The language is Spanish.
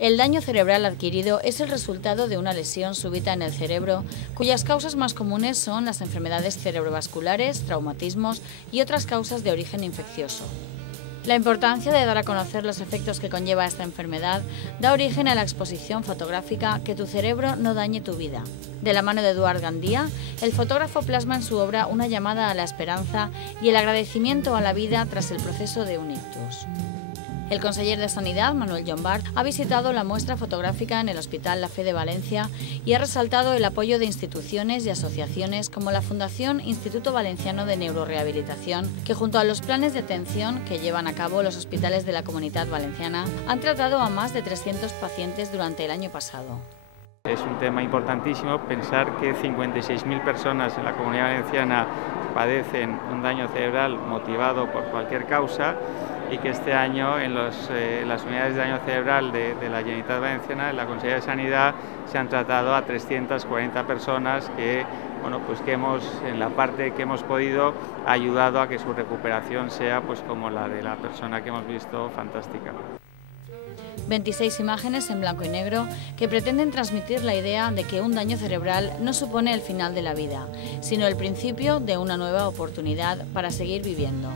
El daño cerebral adquirido es el resultado de una lesión súbita en el cerebro, cuyas causas más comunes son las enfermedades cerebrovasculares, traumatismos y otras causas de origen infeccioso. La importancia de dar a conocer los efectos que conlleva esta enfermedad da origen a la exposición fotográfica Que tu cerebro no dañe tu vida. De la mano de Eduard Gandía, el fotógrafo plasma en su obra una llamada a la esperanza y el agradecimiento a la vida tras el proceso de un ictus. El conseller de Sanidad, Manuel Llombart, ha visitado la muestra fotográfica en el Hospital La Fe de Valencia y ha resaltado el apoyo de instituciones y asociaciones como la Fundación Instituto Valenciano de Neurorehabilitación, que junto a los planes de atención que llevan a cabo los hospitales de la Comunitat Valenciana, han tratado a más de 300 pacientes durante el año pasado. Es un tema importantísimo pensar que 56.000 personas en la Comunidad Valenciana padecen un daño cerebral motivado por cualquier causa y que este año en las unidades de daño cerebral de la Generalitat Valenciana, en la Consejería de Sanidad, se han tratado a 340 personas que hemos, en la parte que hemos podido, ayudado a que su recuperación sea como la de la persona que hemos visto, fantástica. 26 imágenes en blanco y negro que pretenden transmitir la idea de que un daño cerebral no supone el final de la vida, sino el principio de una nueva oportunidad para seguir viviendo.